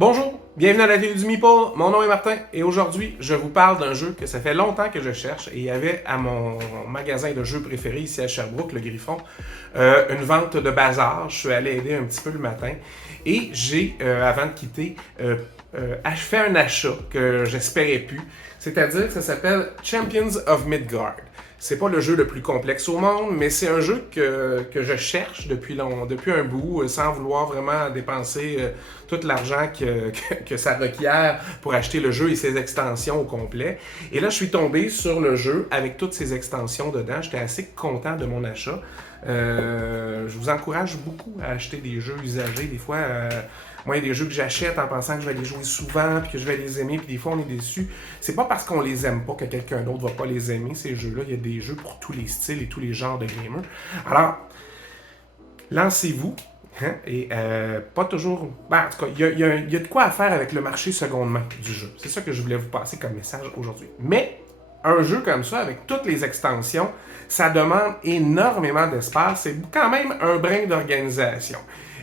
Bonjour, bienvenue à la télé du Meeple, mon nom est Martin et aujourd'hui je vous parle d'un jeu que ça fait longtemps que je cherche et il y avait à mon magasin de jeux préféré ici à Sherbrooke, le Griffon, une vente de bazar. Je suis allé aider un petit peu le matin et j'ai, avant de quitter, fait un achat que j'espérais plus, c'est-à-dire que ça s'appelle Champions of Midgard. C'est pas le jeu le plus complexe au monde, mais c'est un jeu que je cherche depuis un bout, sans vouloir vraiment dépenser tout l'argent que ça requiert pour acheter le jeu et ses extensions au complet. Et là, je suis tombé sur le jeu avec toutes ses extensions dedans. J'étais assez content de mon achat. Je vous encourage beaucoup à acheter des jeux usagés. Des fois, moi, il y a des jeux que j'achète en pensant que je vais les jouer souvent, puis que je vais les aimer, puis des fois, on est déçus. C'est pas parce qu'on les aime pas que quelqu'un d'autre va pas les aimer, ces jeux-là. Il y a des jeux pour tous les styles et tous les genres de gamers. Alors, lancez-vous. Hein, et pas toujours. Ben, en tout cas, il y a de quoi à faire avec le marché seconde main du jeu. C'est ça que je voulais vous passer comme message aujourd'hui. Mais un jeu comme ça, avec toutes les extensions, ça demande énormément d'espace. C'est quand même un brin d'organisation.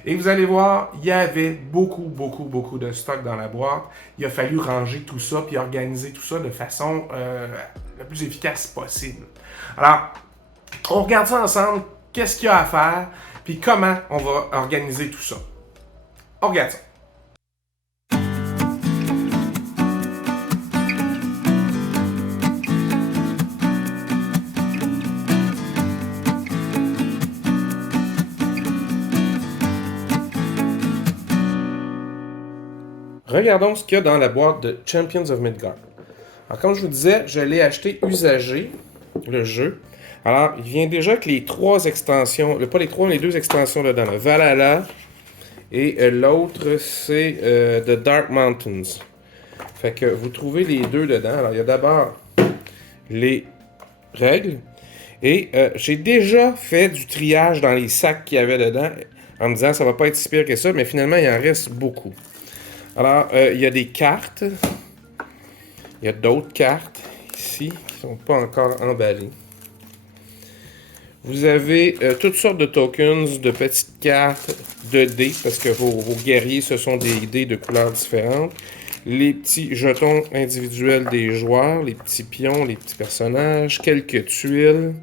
Et vous allez voir, il y avait beaucoup de stock dans la boîte. Il a fallu ranger tout ça puis organiser tout ça de façon la plus efficace possible. Alors, on regarde ça ensemble. Qu'est-ce qu'il y a à faire? Puis comment on va organiser tout ça. On regarde ça. Regardons ce qu'il y a dans la boîte de Champions of Midgard. Alors, comme je vous disais, je l'ai acheté usagé, le jeu. Alors, il vient déjà avec les trois extensions, pas les trois, mais les deux extensions dedans. Le Valhalla et l'autre, c'est The Dark Mountains. Fait que vous trouvez les deux dedans. Alors, il y a d'abord les règles. Et j'ai déjà fait du triage dans les sacs qu'il y avait dedans en me disant ça va pas être si pire que ça, mais finalement, il en reste beaucoup. Alors, il y a des cartes. Il y a d'autres cartes ici qui ne sont pas encore emballées. Vous avez toutes sortes de tokens, de petites cartes, de dés, parce que vos guerriers, ce sont des dés de couleurs différentes. Les petits jetons individuels des joueurs, les petits pions, les petits personnages, quelques tuiles.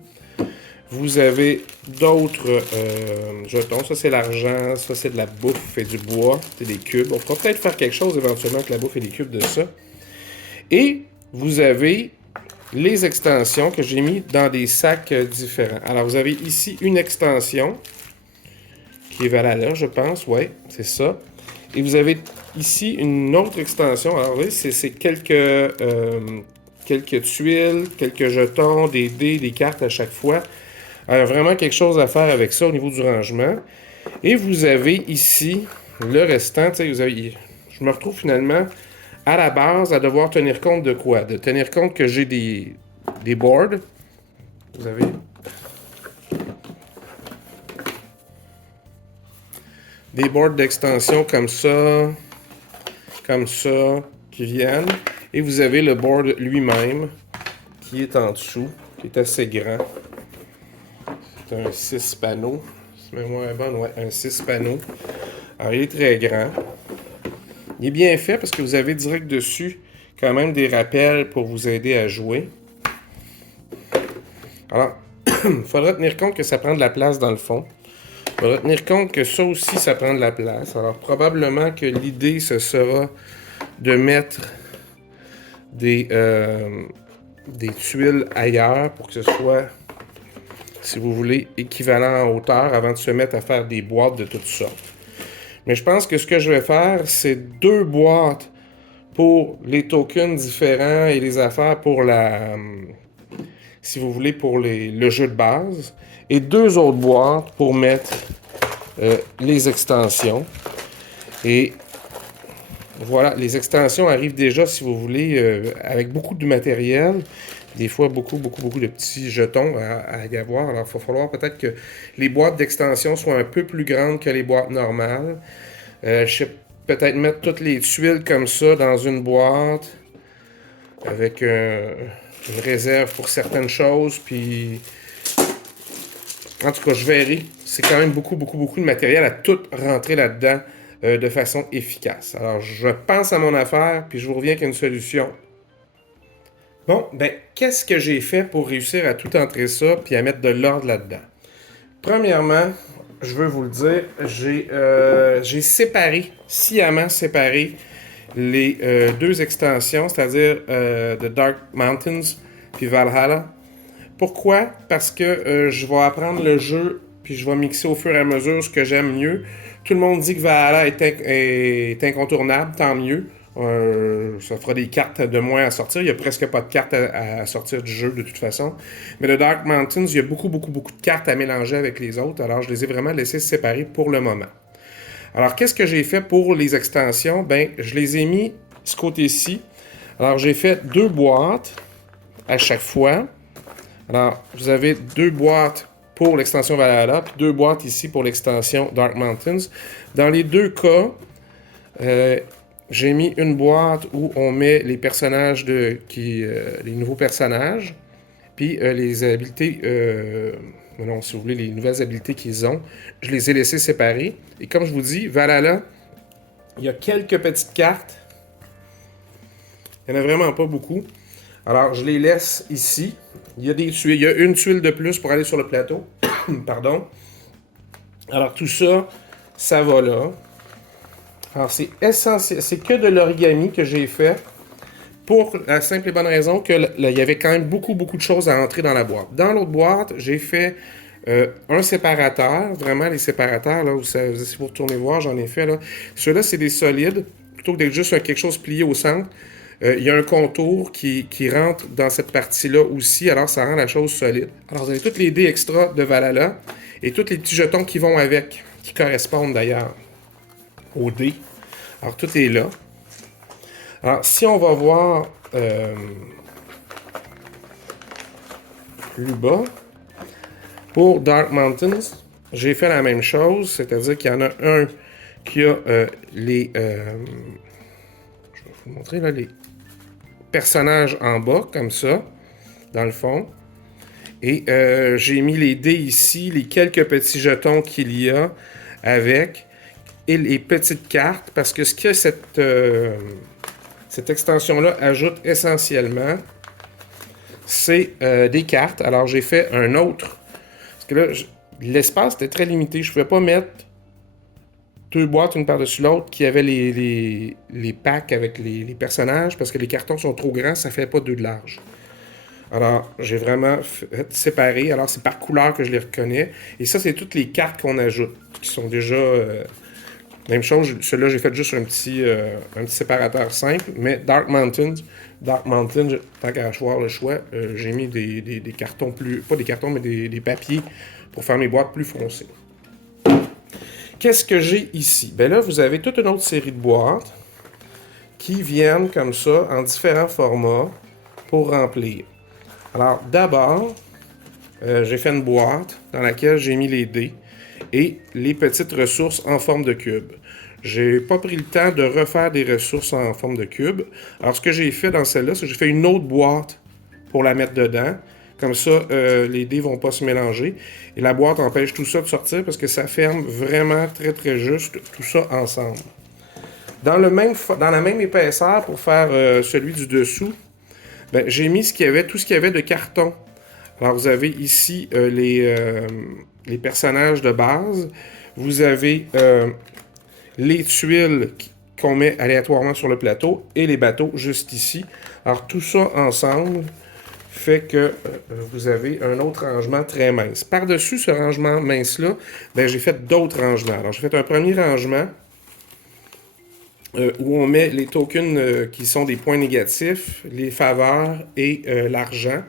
Vous avez d'autres jetons. Ça, c'est l'argent. Ça, c'est de la bouffe et du bois. C'est des cubes. On pourra peut-être faire quelque chose éventuellement avec la bouffe et les cubes de ça. Et vous avez les extensions que j'ai mis dans des sacs différents. Alors, vous avez ici une extension qui est Valhalla, je pense. Oui, c'est ça. Et vous avez ici une autre extension. Alors, oui, c'est quelques tuiles, quelques jetons, des dés, des cartes à chaque fois. Alors, vraiment quelque chose à faire avec ça au niveau du rangement. Et vous avez ici le restant. Vous avez, je me retrouve finalement à la base à devoir tenir compte de quoi? De tenir compte que j'ai des boards. Vous avez des boards d'extension comme ça, qui viennent. Et vous avez le board lui-même qui est en dessous, qui est assez grand. C'est un 6 panneaux. Si ma mémoire est bonne, ouais, un 6 panneaux. Alors, il est très grand. Il est bien fait parce que vous avez direct dessus quand même des rappels pour vous aider à jouer. Alors, il faudra tenir compte que ça prend de la place dans le fond. Il faudra tenir compte que ça aussi, ça prend de la place. Alors, probablement que l'idée, ce sera de mettre des tuiles ailleurs pour que ce soit, si vous voulez, équivalent en hauteur avant de se mettre à faire des boîtes de toutes sortes. Mais je pense que ce que je vais faire, c'est 2 boîtes pour les tokens différents et les affaires pour si vous voulez, pour le jeu de base. Et 2 autres boîtes pour mettre les extensions. Et voilà, les extensions arrivent déjà, si vous voulez, avec beaucoup de matériel. Des fois, beaucoup de petits jetons à y avoir. Alors, il va falloir peut-être que les boîtes d'extension soient un peu plus grandes que les boîtes normales. Je sais peut-être mettre toutes les tuiles comme ça dans une boîte avec une réserve pour certaines choses. Puis, en tout cas, je verrai. C'est quand même beaucoup de matériel à tout rentrer là-dedans de façon efficace. Alors, je pense à mon affaire, puis je vous reviens avec une solution. Bon, ben, qu'est-ce que j'ai fait pour réussir à tout entrer ça, puis à mettre de l'ordre là-dedans? Premièrement, je veux vous le dire, j'ai séparé, sciemment séparé, les deux extensions, c'est-à-dire The Dark Mountains puis Valhalla. Pourquoi? Parce que je vais apprendre le jeu puis je vais mixer au fur et à mesure ce que j'aime mieux. Tout le monde dit que Valhalla est incontournable, tant mieux. Ça fera des cartes de moins à sortir. Il n'y a presque pas de cartes à sortir du jeu de toute façon. Mais The Dark Mountains, il y a beaucoup de cartes à mélanger avec les autres. Alors, je les ai vraiment laissés séparer pour le moment. Alors, qu'est-ce que j'ai fait pour les extensions? Ben, je les ai mis ce côté-ci. Alors, j'ai fait 2 boîtes à chaque fois. Alors, vous avez 2 boîtes pour l'extension Valhalla, puis 2 boîtes ici pour l'extension Dark Mountains. Dans les 2 cas, j'ai mis une boîte où on met les personnages les nouveaux personnages, puis les habiletés, non, si vous voulez, les nouvelles habiletés qu'ils ont, je les ai laissées séparées. Et comme je vous dis, Valhalla, il y a quelques petites cartes. Il n'y en a vraiment pas beaucoup. Alors, je les laisse ici. Il y a des tuiles. Il y a une tuile de plus pour aller sur le plateau. Pardon. Alors, tout ça, ça va là. Alors, c'est essentiel. C'est que de l'origami que j'ai fait pour la simple et bonne raison qu'il y avait quand même beaucoup de choses à entrer dans la boîte. Dans l'autre boîte, j'ai fait un séparateur. Vraiment, les séparateurs, là, si vous retournez voir, j'en ai fait. Là. Ceux-là, c'est des solides. Plutôt que d'être juste quelque chose plié au centre. Il y a un contour qui rentre dans cette partie-là aussi, alors ça rend la chose solide. Alors vous avez toutes les dés extra de Valhalla et tous les petits jetons qui vont avec, qui correspondent d'ailleurs aux dés. Alors tout est là. Alors si on va voir plus bas, pour Dark Mountains, j'ai fait la même chose, c'est-à-dire qu'il y en a un qui a les... je vais vous montrer là, les personnages en bas, comme ça, dans le fond. Et j'ai mis les dés ici, les quelques petits jetons qu'il y a avec, et les petites cartes, parce que ce que cette extension-là ajoute essentiellement, c'est des cartes. Alors j'ai fait un autre, parce que là, l'espace était très limité. Je ne pouvais pas mettre 2 boîtes une par-dessus l'autre qui avaient les packs avec les personnages parce que les cartons sont trop grands, ça fait pas 2 de large. Alors, j'ai vraiment séparé. Alors, c'est par couleur que je les reconnais. Et ça, c'est toutes les cartes qu'on ajoute qui sont déjà... même chose, celui-là, j'ai fait juste un petit séparateur simple. Mais Dark Mountains, tant qu'à avoir le choix, j'ai mis des cartons plus... Pas des cartons, mais des papiers pour faire mes boîtes plus foncées. Qu'est-ce que j'ai ici? Ben là, vous avez toute une autre série de boîtes qui viennent comme ça, en différents formats, pour remplir. Alors, d'abord, j'ai fait une boîte dans laquelle j'ai mis les dés et les petites ressources en forme de cube. J'ai pas pris le temps de refaire des ressources en forme de cube. Alors, ce que j'ai fait dans celle-là, c'est que j'ai fait une autre boîte pour la mettre dedans. Comme ça, les dés ne vont pas se mélanger. Et la boîte empêche tout ça de sortir parce que ça ferme vraiment très juste tout ça ensemble. Dans la même épaisseur, pour faire celui du dessous, ben, j'ai mis tout ce qu'il y avait de carton. Alors, vous avez ici les personnages de base. Vous avez les tuiles qu'on met aléatoirement sur le plateau et les bateaux juste ici. Alors, tout ça ensemble fait que vous avez un autre rangement très mince. Par-dessus ce rangement mince-là, ben, j'ai fait d'autres rangements. Alors, j'ai fait un premier rangement où on met les tokens qui sont des points négatifs, les faveurs et l'argent.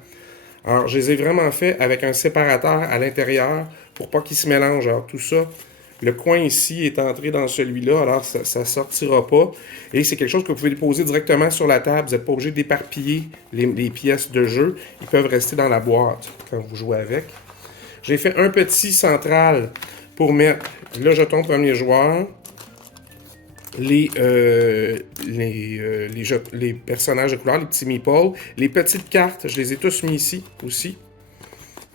Alors, je les ai vraiment fait avec un séparateur à l'intérieur pour pas qu'ils se mélangent. Alors, tout ça, le coin ici est entré dans celui-là, alors ça ne sortira pas. Et c'est quelque chose que vous pouvez déposer directement sur la table. Vous n'êtes pas obligé d'éparpiller les pièces de jeu. Ils peuvent rester dans la boîte quand vous jouez avec. J'ai fait un petit central pour mettre le jeton premier joueur, les personnages de couleur, les petits meeples, les petites cartes, je les ai tous mis ici aussi.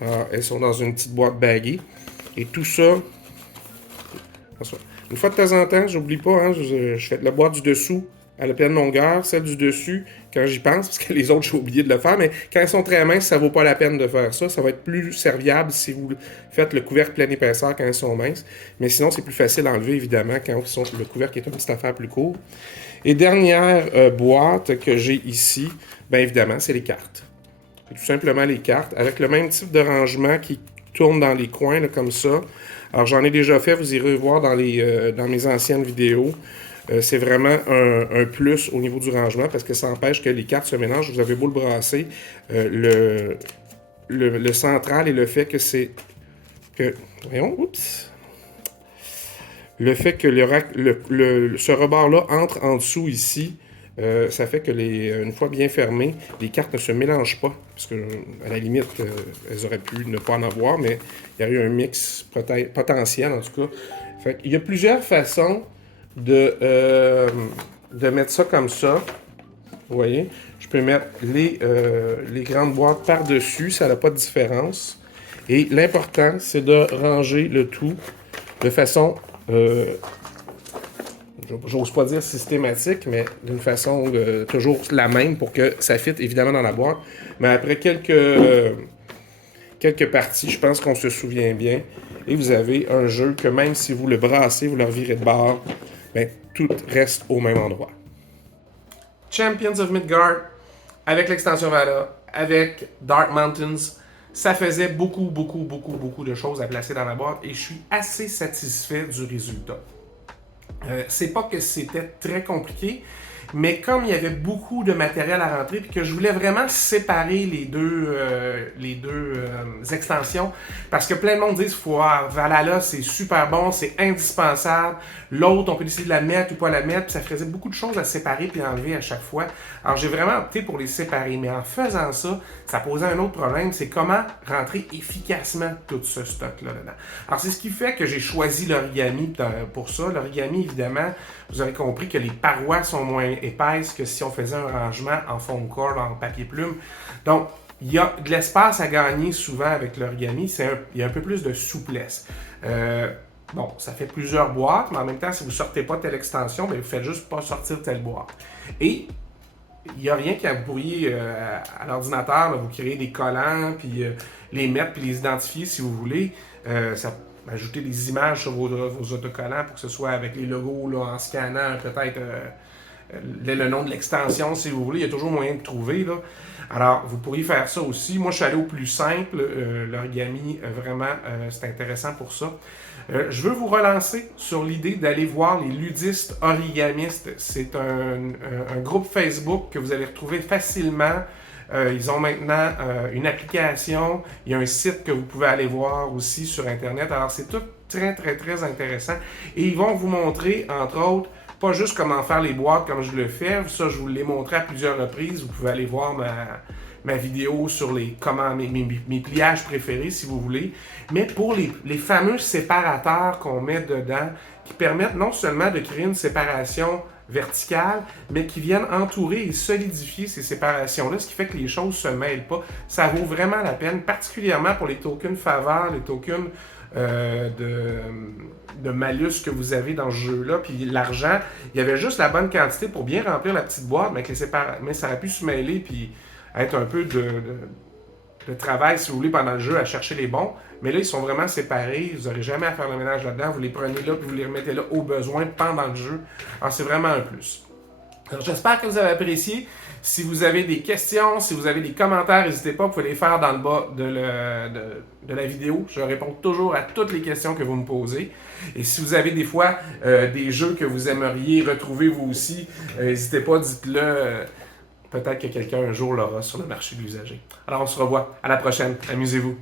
Alors, elles sont dans une petite boîte baguée. Et tout ça, François. Une fois de temps en temps, j'oublie pas, hein, je fais la boîte du dessous à la pleine longueur, celle du dessus, quand j'y pense, parce que les autres, j'ai oublié de le faire, mais quand elles sont très minces, ça vaut pas la peine de faire ça. Ça va être plus serviable si vous faites le couvercle pleine épaisseur quand elles sont minces. Mais sinon, c'est plus facile à enlever, évidemment, quand le couvercle est une petite affaire plus court. Et dernière boîte que j'ai ici, bien évidemment, c'est les cartes. C'est tout simplement les cartes, avec le même type de rangement qui tourne dans les coins, là, comme ça. Alors, j'en ai déjà fait, vous irez voir dans mes anciennes vidéos. C'est vraiment un plus au niveau du rangement parce que ça empêche que les cartes se mélangent. Vous avez beau le brasser, le central et le fait que c'est... Voyons, oups! Le fait que ce rebord-là entre en dessous ici, ça fait que une fois bien fermées, les cartes ne se mélangent pas. Parce que, à la limite, elles auraient pu ne pas en avoir, mais il y a eu un mix potentiel, en tout cas. Fait qu'il y a plusieurs façons de mettre ça comme ça. Vous voyez, je peux mettre les grandes boîtes par-dessus, ça n'a pas de différence. Et l'important, c'est de ranger le tout de façon, j'ose pas dire systématique, mais d'une façon toujours la même pour que ça fitte évidemment dans la boîte. Mais après quelques parties, je pense qu'on se souvient bien. Et vous avez un jeu que même si vous le brassez, vous le revirez de bord, ben, tout reste au même endroit. Champions of Midgard, avec l'extension Vala, avec Dark Mountains, ça faisait beaucoup de choses à placer dans la boîte et je suis assez satisfait du résultat. C'est pas que c'était très compliqué, mais comme il y avait beaucoup de matériel à rentrer, puis que je voulais vraiment séparer les deux extensions, parce que plein de monde disent Valhalla, c'est super bon, c'est indispensable. L'autre, on peut décider de la mettre ou pas la mettre, puis ça faisait beaucoup de choses à séparer puis à enlever à chaque fois. Alors j'ai vraiment opté pour les séparer, mais en faisant ça, ça posait un autre problème, c'est comment rentrer efficacement tout ce stock-là dedans. Alors c'est ce qui fait que j'ai choisi l'origami pour ça. L'origami, évidemment, vous avez compris que les parois sont moins épaisses que si on faisait un rangement en foam core, en papier plume. Donc, il y a de l'espace à gagner souvent avec l'origami. Il y a un peu plus de souplesse. Bon, ça fait plusieurs boîtes, mais en même temps, si vous ne sortez pas telle extension, bien, vous ne faites juste pas sortir telle boîte. Et il n'y a rien que vous pourriez, à l'ordinateur, vous créer des collants, puis les mettre, puis les identifier si vous voulez. Ajouter des images sur vos autocollants pour que ce soit avec les logos là, en scannant peut-être le nom de l'extension si vous voulez. Il y a toujours moyen de trouver. Là. Alors, vous pourriez faire ça aussi. Moi, je suis allé au plus simple. L'origami, vraiment, c'est intéressant pour ça. Je veux vous relancer sur l'idée d'aller voir les ludistes origamistes. C'est un groupe Facebook que vous allez retrouver facilement. Ils ont maintenant une application, il y a un site que vous pouvez aller voir aussi sur Internet. Alors, c'est tout très intéressant. Et ils vont vous montrer, entre autres, pas juste comment faire les boîtes comme je le fais. Ça, je vous l'ai montré à plusieurs reprises. Vous pouvez aller voir ma vidéo sur mes pliages préférés, si vous voulez. Mais pour les fameux séparateurs qu'on met dedans, qui permettent non seulement de créer une séparation verticales, mais qui viennent entourer et solidifier ces séparations-là, ce qui fait que les choses ne se mêlent pas. Ça vaut vraiment la peine, particulièrement pour les tokens faveurs, les tokens de malus que vous avez dans ce jeu-là, puis l'argent, il y avait juste la bonne quantité pour bien remplir la petite boîte, mais ça aurait pu se mêler, puis être un peu de travail, si vous voulez, pendant le jeu, à chercher les bons. Mais là, ils sont vraiment séparés. Vous n'aurez jamais à faire le ménage là-dedans. Vous les prenez là, puis vous les remettez là au besoin pendant le jeu. Alors, c'est vraiment un plus. Alors, j'espère que vous avez apprécié. Si vous avez des questions, si vous avez des commentaires, n'hésitez pas, vous pouvez les faire dans le bas de la vidéo. Je réponds toujours à toutes les questions que vous me posez. Et si vous avez des fois des jeux que vous aimeriez retrouver vous aussi, n'hésitez pas, dites-le. Peut-être que quelqu'un un jour l'aura sur le marché de l'usager. Alors, on se revoit. À la prochaine. Amusez-vous.